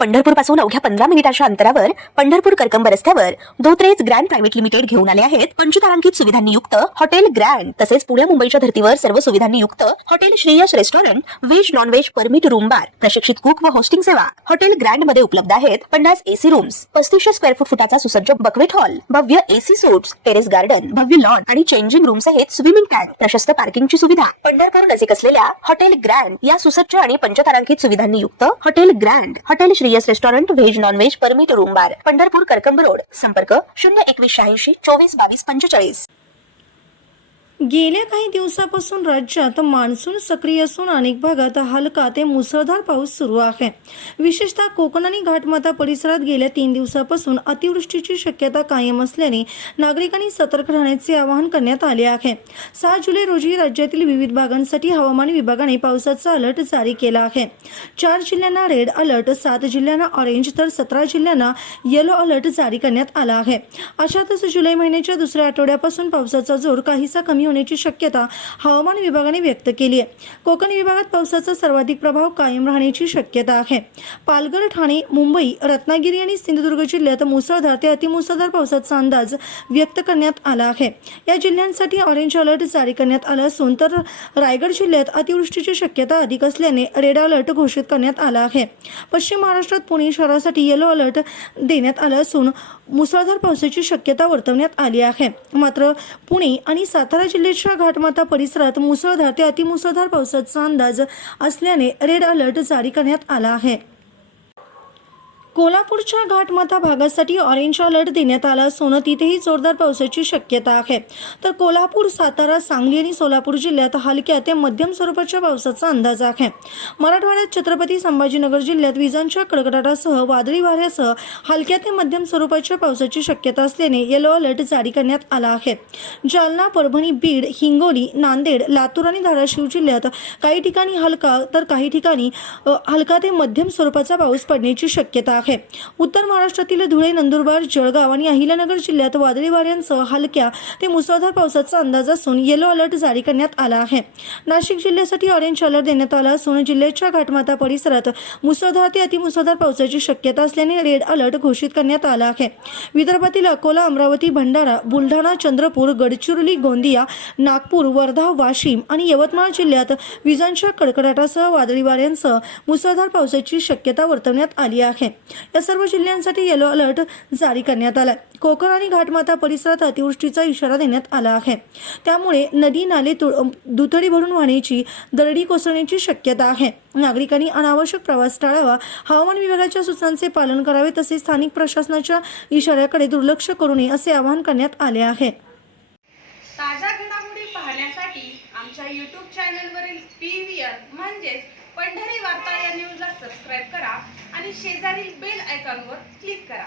पंढरपूर पासून अवघ्या 15 मिनिटांच्या अंतरावर पंढरपूर करकंब रस्त्यावर धोत्रेज ग्रँड प्रायव्हेट लिमिटेड घेऊन आले आहेत पंचतारांकित सुविधांनी युक्त हॉटेल ग्रँड। तसेच पुणे मुंबईच्या धर्तीवर सर्व सुविधांनी युक्त hotel Shreyas restaurant, veg non veg permit room बार, प्रशिक्षित कुक व होस्टिंग सेवा। हॉटेल ग्रँड मध्ये उपलब्ध आहेत 50 एसी रूम्स, 3500 स्क्वेअर फुटाचा सुसज्ज बक्वेट हॉल, भव्य एसी सूट्स, टेरेस गार्डन, भव्य लॉन आणि चेंजिंग रूम सहित स्विमिंग टँक, प्रशस्त पार्किंगची सुविधा। पंढरपूर नजीक असलेल्या हॉटेल ग्रँड या सुसज्ज आणि पंचतारांकित सुविधांनी युक्त hotel grand, hotel Shreyas restaurant, veg non veg permit room बार, पंढरपूर करकंब रोड। संपर्क 0180 24 22 45। गेल्या काही दिवसापासून राज्यात मान्सून सक्रिय असून अनेक भागात हलका ते मुसळधार पाऊस सुरू आहे। विशेषतः कोकण आणि घाटमाथा परिसरात गेल्या 3 दिवसापासून अतिवृष्टीची शक्यता कायम असल्याने नागरिकांनी सतर्क राहण्याचे आवाहन करण्यात आले आहे। 6 जुलै रोजी राज्यातील विविध भागांसाठी हवामान विभागाने पावसाचा अलर्ट जारी केला आहे। 4 जिल्ह्यांना रेड अलर्ट, 7 जिल्ह्यांना ऑरेंज तर 17 जिल्ह्यांना येलो अलर्ट जारी करण्यात आला आहे। अशातच जुलै महिन्याच्या दुसऱ्या आठवड्यापासून पावसाचा जोर काहीसा कमी होण्याची शक्यता हवामान विभागाने व्यक्त केली आहे। कोकण विभागात पावसाचा सर्वाधिक प्रभाव कायम राहण्याची शक्यता आहे। पालघर, ठाणे, मुंबई, रत्नागिरी आणि सिंधुदुर्ग जिल्ह्यात मुसळधार ते अतिमुसळधार पावसाचा अंदाज व्यक्त करण्यात आला आहे। या जिल्ह्यांसाठी ऑरेंज अलर्ट जारी करण्यात आला असून तर रायगड जिल्ह्यात अतिवृष्टीची शक्यता अधिक असल्याने रेड अलर्ट घोषित करण्यात आला आहे। पश्चिम महाराष्ट्रात पुणे शहरासाठी येलो अलर्ट देण्यात आला असून मुसळधार पावसाची शक्यता वर्तवण्यात आली आहे। मात्र पुणे आणि सातारा जिल्ह्याच्या घाटमाथा परिसरात मुसळधार ते अतिमुसळधार पावसाचा अंदाज असल्याने रेड अलर्ट जारी करण्यात आला आहे। कोल्हापूरच्या घाटमाथा भागासाठी ऑरेंज अलर्ट देण्यात आला असून तिथेही जोरदार पावसाची शक्यता आहे। तर कोल्हापूर, सातारा, सांगली आणि सोलापूर जिल्ह्यात हलक्या ते मध्यम स्वरूपाच्या पावसाचा अंदाज आहे। मराठवाड्यात छत्रपती संभाजीनगर जिल्ह्यात विजांच्या कडकडाटासह वादळी वाऱ्यासह हलक्या ते मध्यम स्वरूपाच्या पावसाची शक्यता असल्याने येलो अलर्ट जारी करण्यात आला आहे। जालना, परभणी, बीड, हिंगोली, नांदेड, लातूर आणि धाराशिव जिल्ह्यात काही ठिकाणी हलका तर काही ठिकाणी हलका ते मध्यम स्वरूपाचा पाऊस पडण्याची शक्यता आहे। उत्तर महाराष्ट्रातील धुळे, नंदुरबार, जळगाव आणि अहिल्यानगर जिल्ह्यात वादळी वाऱ्यांसह हलक्या ते मुसळधार पावसाचा अंदाज असून येलो अलर्ट जारी करण्यात आला आहे। नाशिक जिल्ह्यासाठी ऑरेंज अलर्ट देण्यात आला असून जिल्ह्याच्या घाटमाथा परिसरात मुसळधार ते अतिमुसळधार पावसाची शक्यता असल्याने रेड अलर्ट घोषित करण्यात आला आहे। विदर्भातील अकोला, अमरावती, भंडारा, बुलढाणा, चंद्रपूर, गडचिरोली, गोंदिया, नागपूर, वर्धा, वाशिम आणि यवतमाळ जिल्ह्यात विजांच्या कडकडाटासह वादळी वाऱ्यांसह मुसळधार पावसाची शक्यता वर्तवण्यात आली आहे। या सर्व जिल्ह्यांसाठी येलो अलर्ट जारी करण्यात आला आहे। कोकण आणि घाटमाथा परिसरात अतिवृष्टीचा इशारा देण्यात आला आहे। त्यामुळे नदी नाले दुथडी भरून वाहण्याची, दरडी कोसळण्याची शक्यता आहे। नागरिकांनी अनावश्यक प्रवास टाळावा, हवामान विभागाच्या सूचनांचे पालन करावे तसेच स्थानिक प्रशासनाच्या इशाऱ्याकडे दुर्लक्ष करू नये असे आवाहन करण्यात आले आहे। ताज्या घडामोडी पाहण्यासाठी आमच्या YouTube चॅनलवरील PVR म्हणजेच पंढरी वार्ता या न्यूजला सबस्क्राईब करा आणि शेजारील बेल आयकॉनवर क्लिक करा।